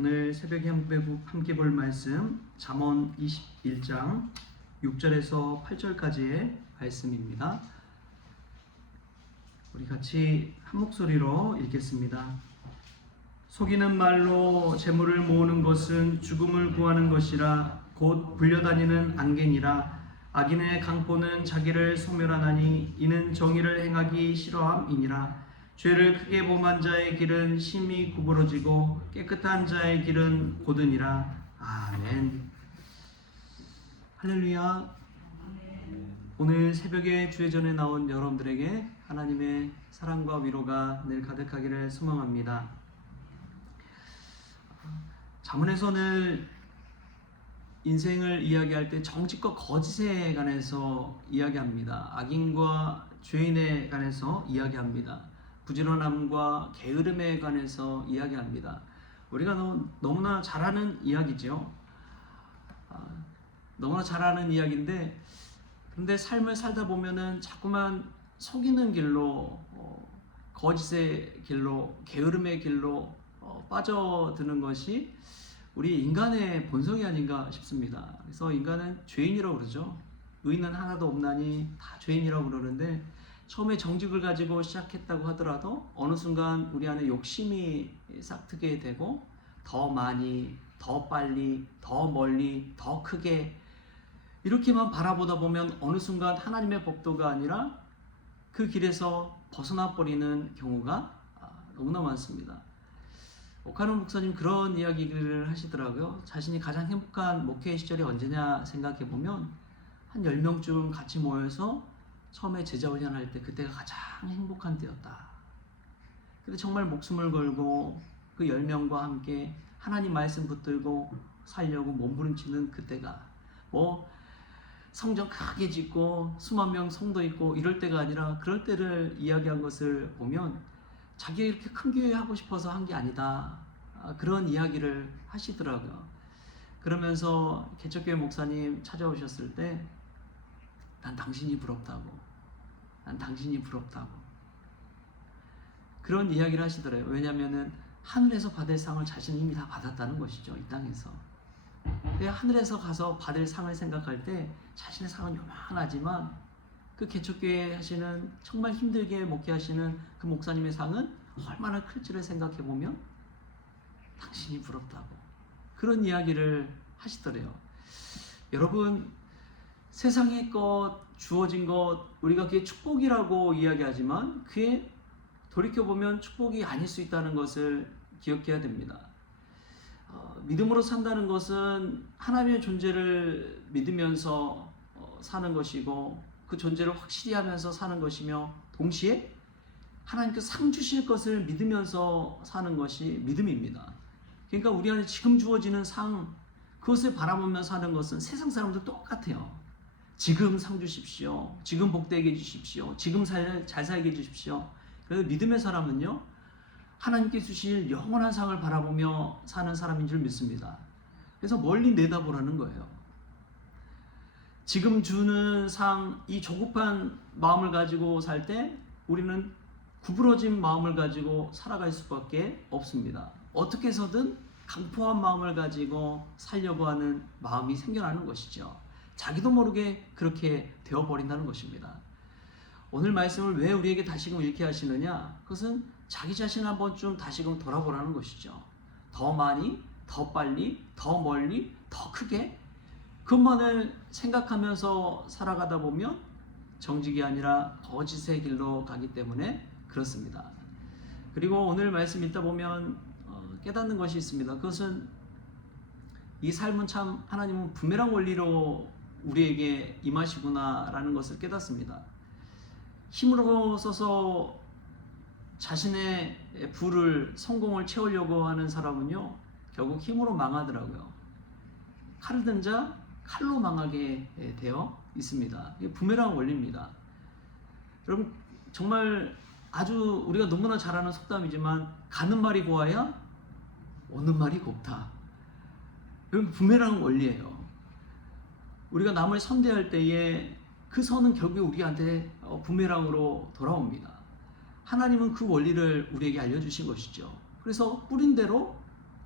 오늘 새벽에 함께 볼 말씀 잠언 21장 6절에서 8절까지의 말씀입니다. 우리 같이 한 목소리로 읽겠습니다. 속이는 말로 재물을 모으는 것은 죽음을 구하는 것이라 곧 불려다니는 안개니라. 악인의 강포는 자기를 소멸하나니 이는 정의를 행하기 싫어함이니라. 죄를 크게 범한 자의 길은 심히 구부러지고 깨끗한 자의 길은 곧으니라. 아멘. 할렐루야. 오늘 새벽에 주의 전에 나온 여러분들에게 하나님의 사랑과 위로가 늘 가득하기를 소망합니다. 잠언에서는 인생을 이야기할 때 정직과 거짓에 관해서 이야기합니다. 악인과 죄인에 관해서 이야기합니다. 부지런함과 게으름에 관해서 이야기합니다. 우리가 너무나 잘 아는 이야기죠. 너무나 잘 아는 이야기인데, 그런데 삶을 살다 보면은 자꾸만 속이는 길로, 거짓의 길로, 게으름의 길로 빠져드는 것이 우리 인간의 본성이 아닌가 싶습니다. 그래서 인간은 죄인이라고 그러죠. 의인은 하나도 없나니 다 죄인이라고 그러는데, 처음에 정직을 가지고 시작했다고 하더라도 어느 순간 우리 안에 욕심이 싹트게 되고 더 많이, 더 빨리, 더 멀리, 더 크게 이렇게만 바라보다 보면 어느 순간 하나님의 법도가 아니라 그 길에서 벗어나 버리는 경우가 너무나 많습니다. 오카노 목사님 그런 이야기를 하시더라고요. 자신이 가장 행복한 목회 시절이 언제냐 생각해 보면 한 10명쯤 같이 모여서 처음에 제자훈련할 때 그때가 가장 행복한 때였다. 근데 정말 목숨을 걸고 그 10명과 함께 하나님 말씀 붙들고 살려고 몸부림치는 그때가, 성전 크게 짓고 수만 명 성도 있고 이럴 때가 아니라 그럴 때를 이야기한 것을 보면 자기가 이렇게 큰 교회 하고 싶어서 한 게 아니다, 그런 이야기를 하시더라고요. 그러면서 개척교회 목사님 찾아오셨을 때 난 당신이 부럽다고, 난 당신이 부럽다고 그런 이야기를 하시더래요. 왜냐하면 하늘에서 받을 상을 자신이 이미 다 받았다는 것이죠. 이 땅에서 하늘에서 가서 받을 상을 생각할 때 자신의 상은 요만하지만 그 개척교회 하시는 정말 힘들게 목회하시는 그 목사님의 상은 얼마나 클지를 생각해 보면 당신이 부럽다고 그런 이야기를 하시더래요. 여러분, 세상의 것, 주어진 것, 우리가 그게 축복이라고 이야기하지만 그게 돌이켜보면 축복이 아닐 수 있다는 것을 기억해야 됩니다. 믿음으로 산다는 것은 하나님의 존재를 믿으면서 사는 것이고 그 존재를 확실히 하면서 사는 것이며, 동시에 하나님께 상 주실 것을 믿으면서 사는 것이 믿음입니다. 그러니까 우리 안에 지금 주어지는 상, 그것을 바라보며 사는 것은 세상 사람들 똑같아요. 지금 상 주십시오. 지금 복되게 해주십시오. 지금 잘 살게 해주십시오. 그래서 믿음의 사람은요, 하나님께 주실 영원한 상을 바라보며 사는 사람인 줄 믿습니다. 그래서 멀리 내다보라는 거예요. 지금 주는 상, 이 조급한 마음을 가지고 살 때 우리는 구부러진 마음을 가지고 살아갈 수밖에 없습니다. 어떻게 해서든 강포한 마음을 가지고 살려고 하는 마음이 생겨나는 것이죠. 자기도 모르게 그렇게 되어버린다는 것입니다. 오늘 말씀을 왜 우리에게 다시금 읽게 하시느냐? 그것은 자기 자신을 한번 좀 다시금 돌아보라는 것이죠. 더 많이, 더 빨리, 더 멀리, 더 크게 그것만을 생각하면서 살아가다 보면 정직이 아니라 거짓의 길로 가기 때문에 그렇습니다. 그리고 오늘 말씀 읽다 보면 깨닫는 것이 있습니다. 그것은 이 삶은 참 하나님은 부메랑 원리로 우리에게 임하시구나라는 것을 깨닫습니다. 힘으로 써서 자신의 부를, 성공을 채우려고 하는 사람은요, 결국 힘으로 망하더라고요. 칼을 든 자 칼로 망하게 되어 있습니다. 이게 부메랑 원리입니다. 여러분, 정말 아주 우리가 너무나 잘 아는 속담이지만 가는 말이 고와야 오는 말이 곱다. 이건 부메랑 원리예요. 우리가 남을 선대할 때에 그 선은 결국 우리한테 부메랑으로 돌아옵니다. 하나님은 그 원리를 우리에게 알려주신 것이죠. 그래서 뿌린 대로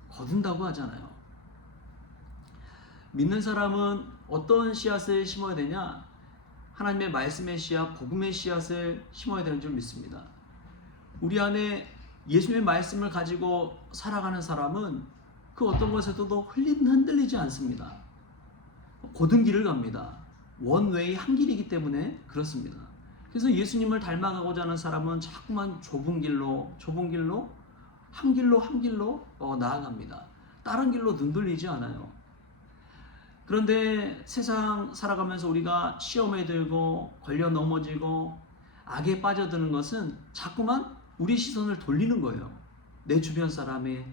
거둔다고 하잖아요. 믿는 사람은 어떤 씨앗을 심어야 되냐? 하나님의 말씀의 씨앗, 복음의 씨앗을 심어야 되는 줄 믿습니다. 우리 안에 예수님의 말씀을 가지고 살아가는 사람은 그 어떤 것에도 흔들리지 않습니다. 고든 길을 갑니다. 원웨이 한 길이기 때문에 그렇습니다. 그래서 예수님을 닮아가고자 하는 사람은 자꾸만 좁은 길로 한 길로 나아갑니다. 다른 길로 눈돌리지 않아요. 그런데 세상 살아가면서 우리가 시험에 들고 걸려 넘어지고 악에 빠져드는 것은 자꾸만 우리 시선을 돌리는 거예요. 내 주변 사람이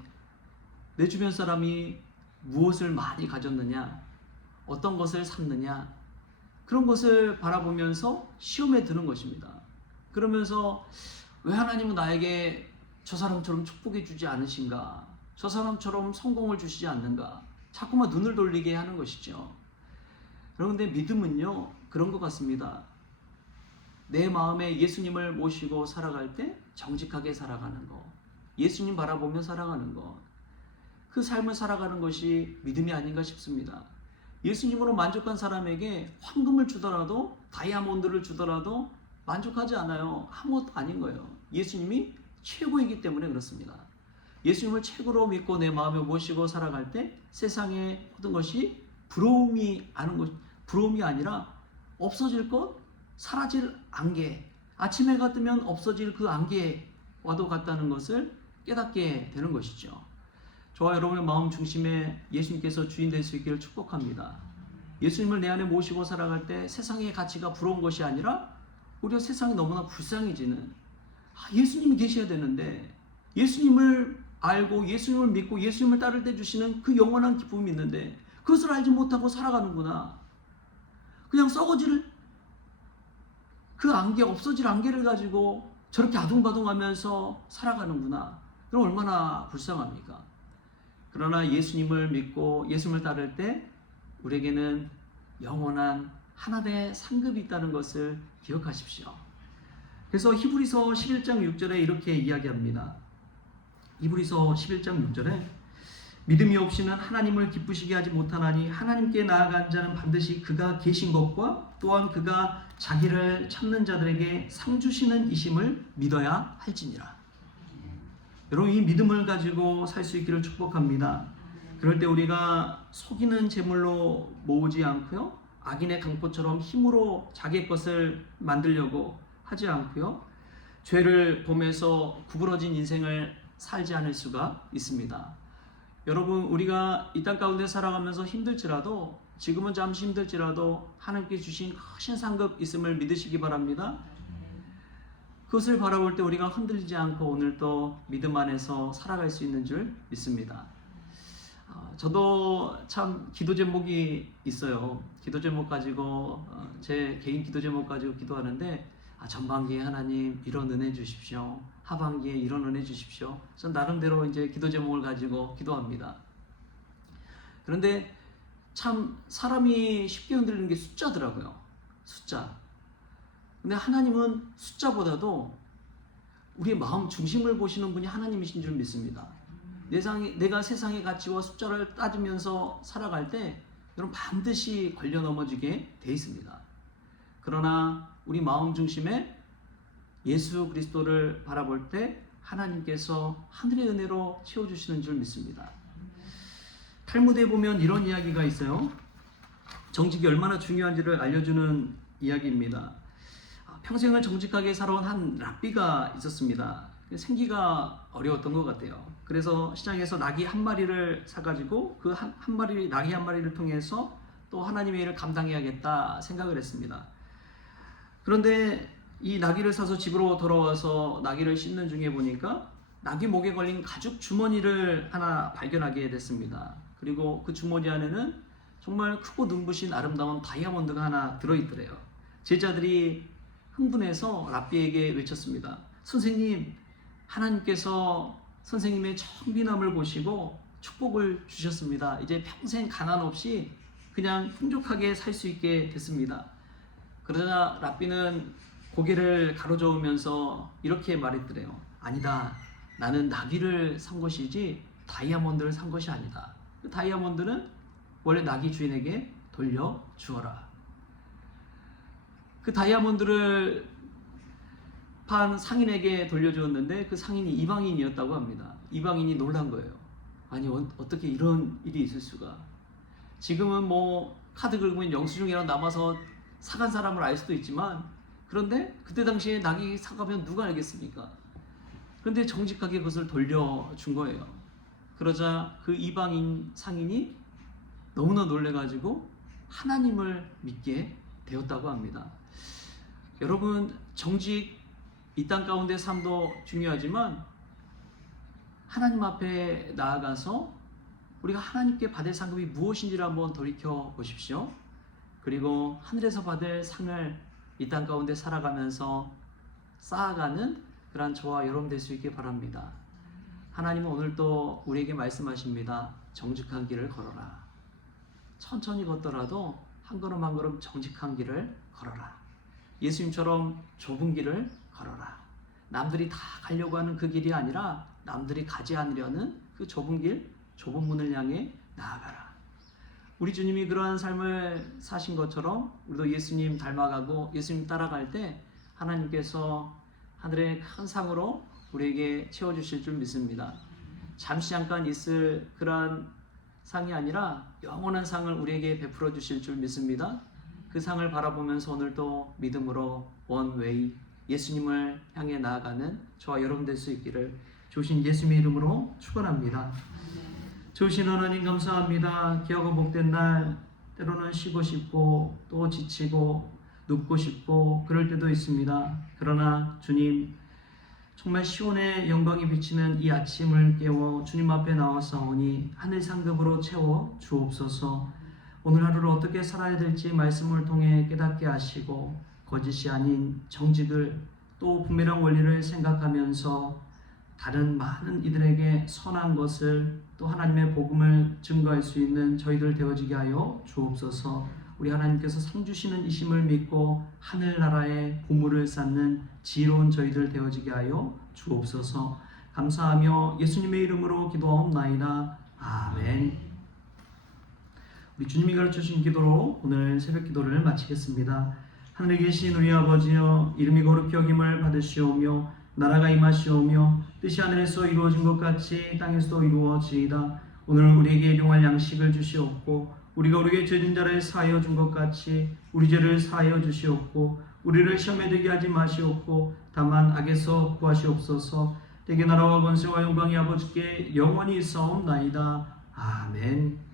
무엇을 많이 가졌느냐, 어떤 것을 샀느냐, 그런 것을 바라보면서 시험에 드는 것입니다. 그러면서 왜 하나님은 나에게 저 사람처럼 축복해 주지 않으신가, 저 사람처럼 성공을 주시지 않는가, 자꾸만 눈을 돌리게 하는 것이죠. 그런데 믿음은요, 그런 것 같습니다. 내 마음에 예수님을 모시고 살아갈 때 정직하게 살아가는 것, 예수님 바라보며 살아가는 것, 그 삶을 살아가는 것이 믿음이 아닌가 싶습니다. 예수님으로 만족한 사람에게 황금을 주더라도, 다이아몬드를 주더라도 만족하지 않아요. 아무것도 아닌 거예요. 예수님이 최고이기 때문에 그렇습니다. 예수님을 최고로 믿고 내 마음에 모시고 살아갈 때 세상의 모든 것이 부러움이 아니라 없어질 것, 사라질 안개, 아침 해가 뜨면 없어질 그 안개와도 같다는 것을 깨닫게 되는 것이죠. 저와 여러분의 마음 중심에 예수님께서 주인 될 수 있기를 축복합니다. 예수님을 내 안에 모시고 살아갈 때 세상의 가치가 부러운 것이 아니라 오히려 세상이 너무나 불쌍해지는, 예수님이 계셔야 되는데 예수님을 알고 예수님을 믿고 예수님을 따를 때 주시는 그 영원한 기쁨이 있는데 그것을 알지 못하고 살아가는구나. 그냥 썩어질 그 안개, 없어질 안개를 가지고 저렇게 아둥바둥하면서 살아가는구나. 그럼 얼마나 불쌍합니까? 그러나 예수님을 믿고 예수님을 따를 때 우리에게는 영원한 하나님의 상급이 있다는 것을 기억하십시오. 그래서 히브리서 11장 6절에 이렇게 이야기합니다. 히브리서 11장 6절에 믿음이 없이는 하나님을 기쁘시게 하지 못하나니 하나님께 나아간 자는 반드시 그가 계신 것과 또한 그가 자기를 찾는 자들에게 상 주시는 이심을 믿어야 할지니라. 여러분, 이 믿음을 가지고 살 수 있기를 축복합니다. 그럴 때 우리가 속이는 재물로 모으지 않고요, 악인의 강포처럼 힘으로 자기의 것을 만들려고 하지 않고요, 죄를 보면서 구부러진 인생을 살지 않을 수가 있습니다. 여러분, 우리가 이 땅 가운데 살아가면서 힘들지라도, 지금은 잠시 힘들지라도 하나님께 주신 크신 상급 있음을 믿으시기 바랍니다. 그것을 바라볼 때 우리가 흔들리지 않고 오늘도 믿음 안에서 살아갈 수 있는 줄 믿습니다. 저도 참 기도 제목이 있어요. 기도 제목 가지고 제 개인 기도 제목 가지고 기도하는데, 전반기에 하나님 이런 은혜 주십시오, 하반기에 이런 은혜 주십시오. 전 나름대로 이제 기도 제목을 가지고 기도합니다. 그런데 참 사람이 쉽게 흔들리는 게 숫자더라고요. 숫자. 근데 하나님은 숫자보다도 우리의 마음 중심을 보시는 분이 하나님이신 줄 믿습니다. 내가 세상의 가치와 숫자를 따지면서 살아갈 때 여러분 반드시 걸려 넘어지게 돼 있습니다. 그러나 우리 마음 중심에 예수 그리스도를 바라볼 때 하나님께서 하늘의 은혜로 채워주시는 줄 믿습니다. 탈무드에 보면 이런 이야기가 있어요. 정직이 얼마나 중요한지를 알려주는 이야기입니다. 평생을 정직하게 살아온 한 랍비가 있었습니다. 생기가 어려웠던 것 같아요. 그래서 시장에서 나귀 한 마리를 사가지고 그 나귀 한 마리를 통해서 또 하나님의 일을 감당해야겠다 생각을 했습니다. 그런데 이 나귀를 사서 집으로 돌아와서 나귀를 씻는 중에 보니까 나귀 목에 걸린 가죽 주머니를 하나 발견하게 됐습니다. 그리고 그 주머니 안에는 정말 크고 눈부신 아름다운 다이아몬드가 하나 들어있더래요. 제자들이 흥분해서 랍비에게 외쳤습니다. 선생님, 하나님께서 선생님의 청빈함을 보시고 축복을 주셨습니다. 이제 평생 가난 없이 그냥 풍족하게 살 수 있게 됐습니다. 그러자 랍비는 고개를 가로저으면서 이렇게 말했더래요. 아니다, 나는 나귀를 산 것이지 다이아몬드를 산 것이 아니다. 그 다이아몬드는 원래 나귀 주인에게 돌려 주어라. 그 다이아몬드를 판 상인에게 돌려주었는데 그 상인이 이방인이었다고 합니다. 이방인이 놀란 거예요. 아니 어떻게 이런 일이 있을 수가. 지금은 뭐 카드 긁으면 영수증이라도 남아서 사간 사람을 알 수도 있지만, 그런데 그때 당시에 낙이 사가면 누가 알겠습니까? 그런데 정직하게 그것을 돌려준 거예요. 그러자 그 이방인 상인이 너무나 놀래가지고 하나님을 믿게 되었다고 합니다. 여러분, 정직 이 땅 가운데 삶도 중요하지만 하나님 앞에 나아가서 우리가 하나님께 받을 상급이 무엇인지를 한번 돌이켜 보십시오. 그리고 하늘에서 받을 상을 이 땅 가운데 살아가면서 쌓아가는 그러한 저와 여러분 될 수 있게 바랍니다. 하나님은 오늘 또 우리에게 말씀하십니다. 정직한 길을 걸어라. 천천히 걷더라도 한 걸음 한 걸음 정직한 길을 걸어라. 예수님처럼 좁은 길을 걸어라. 남들이 다 가려고 하는 그 길이 아니라 남들이 가지 않으려는 그 좁은 길, 좁은 문을 향해 나아가라. 우리 주님이 그러한 삶을 사신 것처럼 우리도 예수님 닮아가고 예수님 따라갈 때 하나님께서 하늘의 큰 상으로 우리에게 채워주실 줄 믿습니다. 잠시 잠깐 있을 그러한 상이 아니라 영원한 상을 우리에게 베풀어 주실 줄 믿습니다. 그 상을 바라보면서 오늘도 믿음으로 원웨이 예수님을 향해 나아가는 저와 여러분 될 수 있기를 주신 예수님의 이름으로 축원합니다. 주신 하나님 감사합니다. 귀하고 복된 날, 때로는 쉬고 싶고 또 지치고 눕고 싶고 그럴 때도 있습니다. 그러나 주님, 정말 시온의 영광이 비치는 이 아침을 깨워 주님 앞에 나와서오니 하늘 상급으로 채워 주옵소서. 오늘 하루를 어떻게 살아야 될지 말씀을 통해 깨닫게 하시고 거짓이 아닌 정직을 또 분명한 원리를 생각하면서 다른 많은 이들에게 선한 것을 또 하나님의 복음을 증거할 수 있는 저희들 되어지게 하여 주옵소서. 우리 하나님께서 상 주시는 이심을 믿고 하늘나라의 보물을 쌓는 지혜로운 저희들 되어지게 하여 주옵소서. 감사하며 예수님의 이름으로 기도하옵나이다. 아멘. 우리 주님이 가르쳐주신 기도로 오늘 새벽 기도를 마치겠습니다. 하늘에 계신 우리 아버지여, 이름이 거룩히 여김을 받으시오며 나라가 임하시오며 뜻이 하늘에서 이루어진 것 같이 땅에서도 이루어지이다. 오늘 우리에게 일용할 양식을 주시옵고 우리가 우리에게 죄진 자를 사하여 준 것 같이 우리 죄를 사하여 주시옵고 우리를 시험에 들게 하지 마시옵고 다만 악에서 구하시옵소서. 대개 나라와 권세와 영광이 아버지께 영원히 있사옵나이다. 아멘.